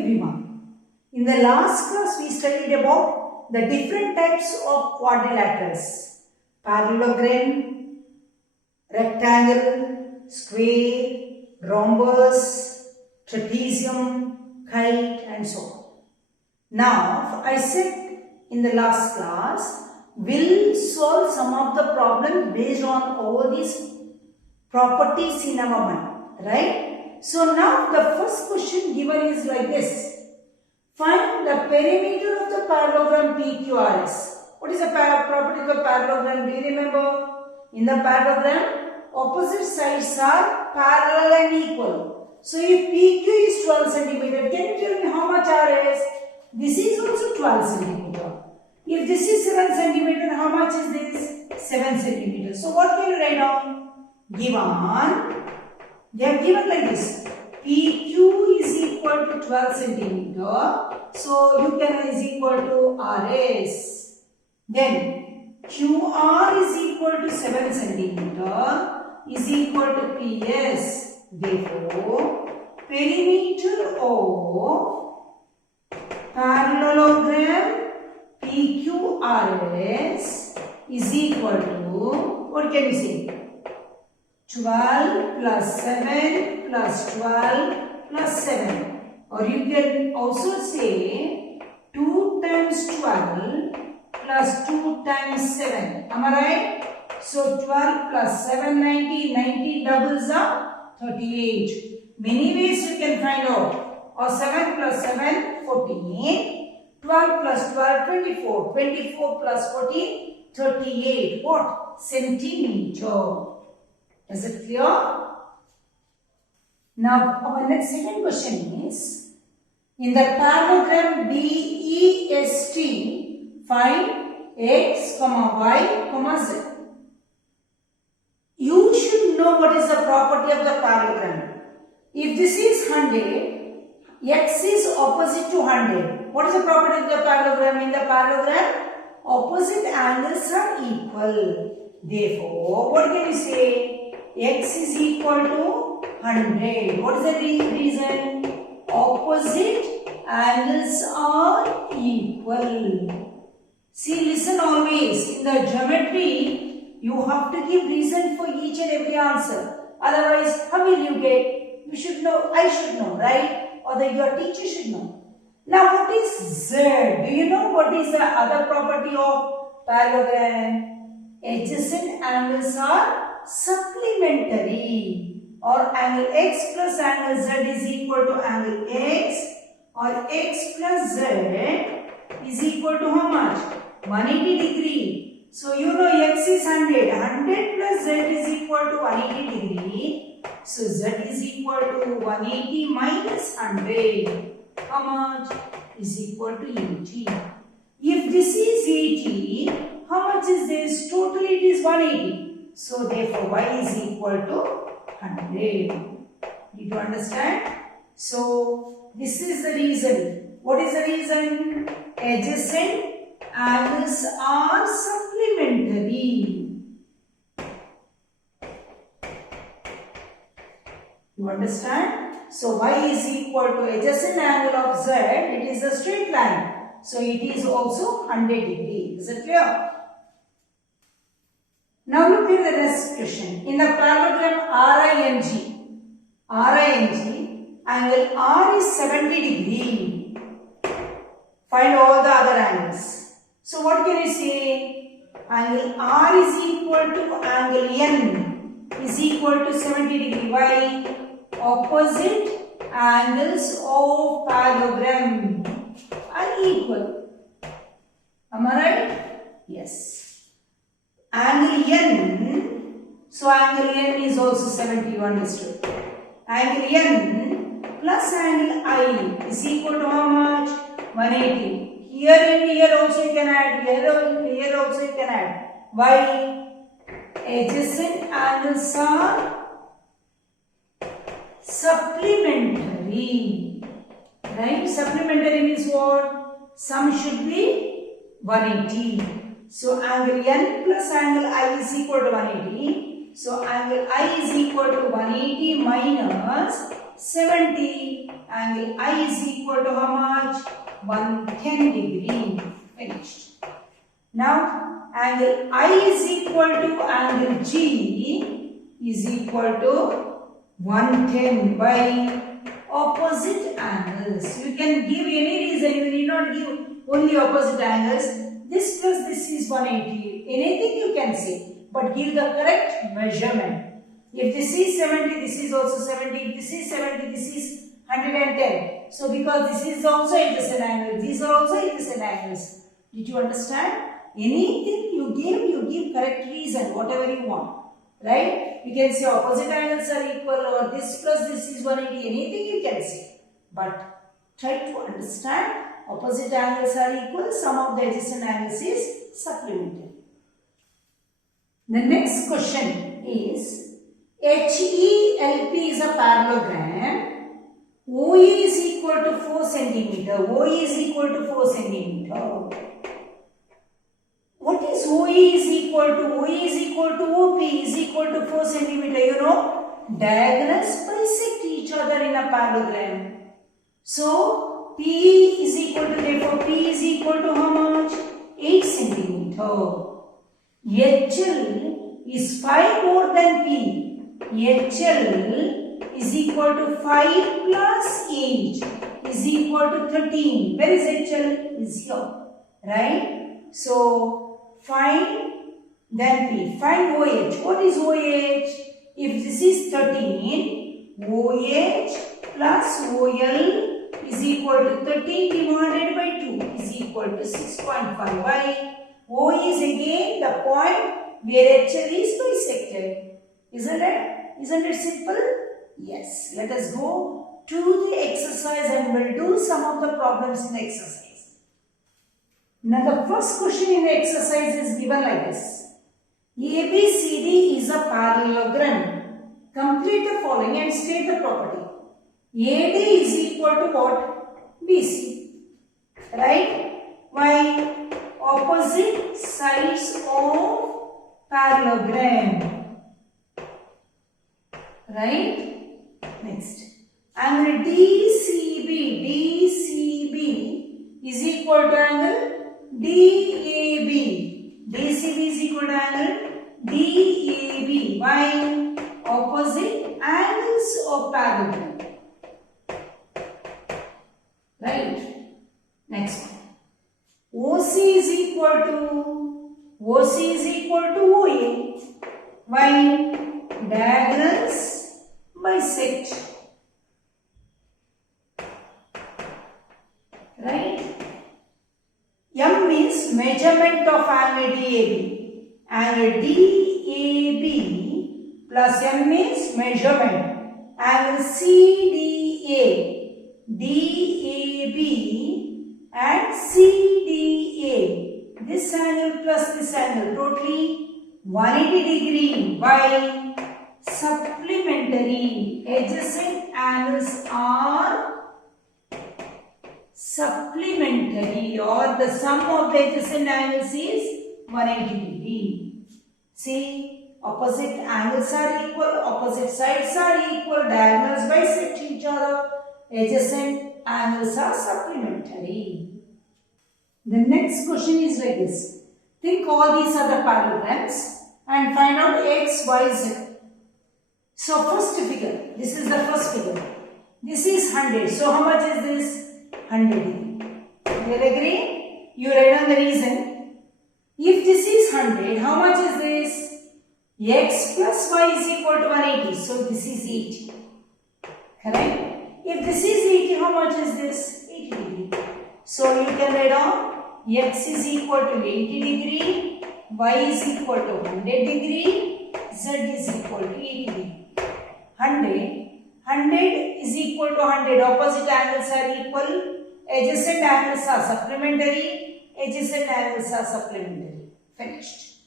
everyone. In the last class we studied about the different types of quadrilaterals. Parallelogram, rectangle, square, rhombus, trapezium, kite and so on. Now I said in the last class we'll solve some of the problems based on all these properties in our mind, right? So now the first question given is like this. Find the perimeter of the parallelogram PQRS. What is the property of the parallelogram? Do you remember? In the parallelogram, opposite sides are parallel and equal. So if PQ is 12 cm, can you tell me how much R is? This is also 12 cm. If this is 7 cm, how much is this? 7 cm. So what can you write down? Given, they have given like this. PQ is equal to 12 cm. So you can is equal to RS. Then QR is equal to 7 cm is equal to PS. Therefore, perimeter of parallelogram PQRS is equal to, what can you say? 12 plus 7 plus 12 plus 7. Or you can also say 2 times 12 plus 2 times 7. Am I right? So 12 plus 7, 90. 90 doubles up 38. Many ways you can find out. Or 7 plus 7, 14. 12 plus 12, 24. 24 plus 14, 38. What? Centimeter. Is it clear? Now, our next second question is, in the parallelogram BEST, find x, y, z. You should know what is the property of the parallelogram. If this is 100, x is opposite to 100. What is the property of the parallelogram? In the parallelogram, opposite angles are equal. Therefore, what can you say? X is equal to 100. What is the reason? Opposite angles are equal. See, listen always. In the geometry, you have to give reason for each and every answer. Otherwise, how will you get? You should know, I should know, right? Or your teacher should know. Now, what is Z? Do you know what is the other property of parallelogram? Adjacent angles are supplementary, or angle x plus angle z is equal to angle x, or x plus z is equal to how much? 180 degree. So you know x is 100. 100 plus z is equal to 180 degree. So z is equal to 180 minus 100. How much? Is equal to 80. If this is 80, how much is this? Totally it is 180. So therefore y is equal to 100. Did you understand? So this is the reason. What is the reason? Adjacent angles are supplementary. You understand? So y is equal to adjacent angle of z. It is a straight line. So it is also 100 degree. Is it clear? Now look at the next question. In the parallelogram RING, angle R is 70 degree. Find all the other angles. So what can you say? Angle R is equal to angle N is equal to 70 degree. Why? Opposite angles of parallelogram are equal. Am I right? Yes. Angle N, so angle N is also 70, you understood. Angle N plus angle I is equal to how much? 180. Here and here also you can add, here also you can add. Why? Adjacent angles are supplementary. Right? Supplementary means what? Sum should be 180. So angle N plus angle I is equal to 180. So angle I is equal to 180 minus 70. Angle I is equal to how much? 110 degree. Finished. Now, angle I is equal to angle G is equal to 110 by opposite angles. You can give any reason, you need not give only opposite angles. This plus this is 180. Anything you can say, but give the correct measurement. If this is 70, this is also 70. If this is 70, this is 110. So because this is also adjacent angle, these are also adjacent angles. Did you understand? Anything you give correct reason, whatever you want. Right? You can say opposite angles are equal, or this plus this is 180. Anything you can say. But try to understand opposite angles are equal, sum of the adjacent angles is supplementary. The next question is, HELP is a parallelogram. OE is equal to 4 centimeter. OE is equal to 4 centimeter. What is OE is equal to? OE is equal to OP is equal to 4 centimeter. You know, diagonals bisect each other in a parallelogram. So, P is equal to, therefore P is equal to how much? 8 centimeter. HL is 5 more than P. HL is equal to 5 plus 8 is equal to 13. Where is HL? Is here. Right? So, find then P. Find OH. What is OH? If this is 13, OH plus OL is equal to 13 divided by 2 is equal to 6.5. Why? O is again the point where HL is bisected. Isn't it? Isn't it simple? Yes. Let us go to the exercise and we'll do some of the problems in the exercise. Now the first question in the exercise is given like this. ABCD is a parallelogram. Complete the following and state the property. AD is equal to what? BC. Right? Why? Opposite sides of parallelogram. Right? Next. Angle DCB is equal to angle DAB. DCB is equal to angle DAB. Why? Opposite angles of parallelogram. Right? Next one. OC is equal to OA. Why? Diagonals bisect. Right? M means measurement of angle DAB. Angle DAB plus M means measurement. Angle CDA. DAB and CDA. This angle plus this angle totally 180 degree. Why? Supplementary. Adjacent angles are supplementary, or the sum of the adjacent angles is 180 degree. See, opposite angles are equal, opposite sides are equal, diagonals bisect each other, adjacent angles are supplementary. The next question is like this. Think all these are the parallelograms and find out x, y, z. So first figure, this is the first figure. This is 100. So how much is this? 100 degree. You agree? You write down the reason. If this is 100, how much is this? X plus y is equal to 180. So this is 80. Correct? If this is 80, how much is this? 80 degree. So you can write down x is equal to 80 degree, y is equal to 100 degree, z is equal to 80 degree. 100 is equal to 100. Opposite angles are equal. Adjacent angles are supplementary. Adjacent angles are supplementary. Finished.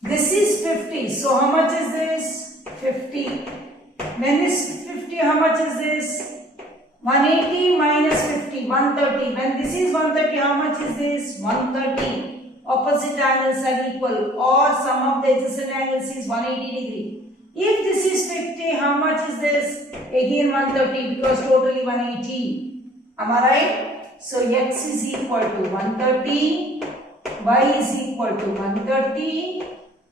This is 50. So how much is this? 50. When this 50, how much is this? 180 minus 50, 130. When this is 130, how much is this? 130. Opposite angles are equal, or sum of the adjacent angles is 180 degree. If this is 50, how much is this? Again 130 because totally 180. Am I right? So x is equal to 130, y is equal to 130,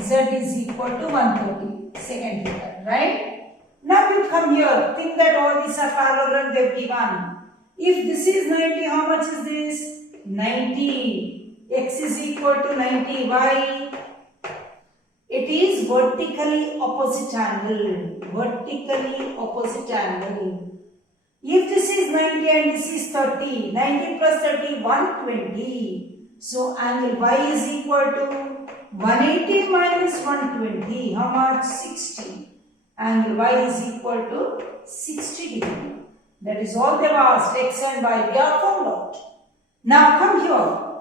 z is equal to 130. Second figure, right? Now you come here. Think that all these are parallelogram they have given. If this is 90, how much is this? 90. X is equal to 90. Why? It is vertically opposite angle. Vertically opposite angle. If this is 90 and this is 30, 90 plus 30, 120. So angle Y is equal to 180 minus 120. How much? 60. Angle Y is equal to 60 degree. That is all they have asked. X and Y we are found out. Now come here.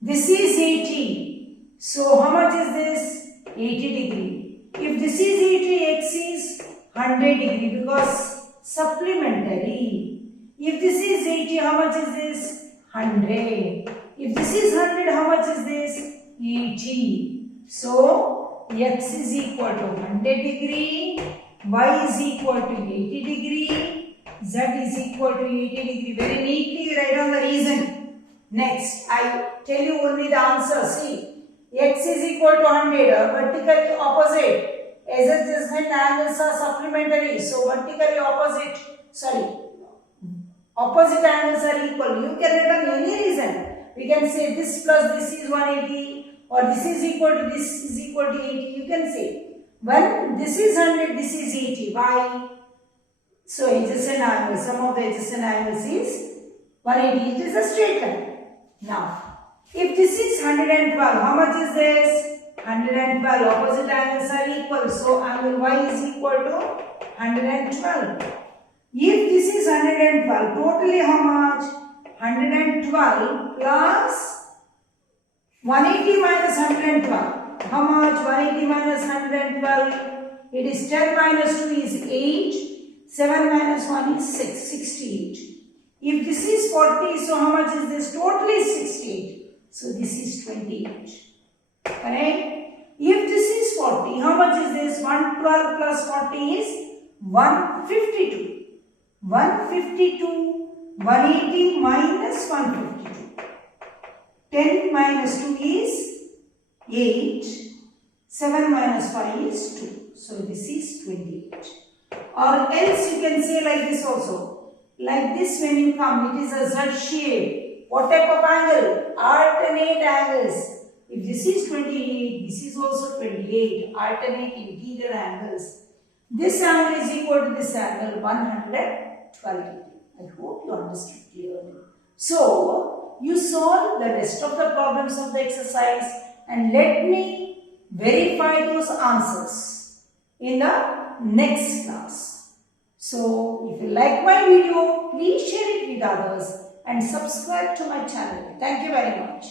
This is 80. So how much is this? 80 degree. If this is 80, X is 100 degree because supplementary. If this is 80, how much is this? 100. If this is 100, how much is this? 80. So X is equal to 100 degree, Y is equal to 80 degree, Z is equal to 80 degree. Very neatly write down the reason. Next, I tell you only the answer. See. X is equal to 100, vertically opposite. As adjacent angles are supplementary, so vertically opposite, opposite angles are equal. You can write down any reason. We can say this plus this is 180 or this is equal to this is equal to 80. You can say when this is 100, this is 80. Why? So adjacent angle, sum of the adjacent angles is 180. It is a straight line. Now, if this is 112, how much is this? 112. Opposite angles are equal. So angle Y is equal to 112. If this is 112, totally how much? 112 plus 180 minus 112. How much? 180 minus 112. It is 10 minus 2 is 8. 7 minus 1 is 6. 68. If this is 40, so how much is this? Totally 68. So this is 28. Correct? If this is 40, how much is this? 112 plus 40 is 152. 152, 180 minus 152. 10 minus 2 is 8. 7 minus 5 is 2. So this is 28. Or else you can say like this also. Like this when you come, it is a Z shape. What type of angle? Alternate angles. If this is 28, this is also 28. Alternate interior angles. This angle is equal to this angle, 112 degree. I hope you understood clearly. So, you solve the rest of the problems of the exercise and let me verify those answers in the next class. So, if you like my video, please share it with others and subscribe to my channel. Thank you very much.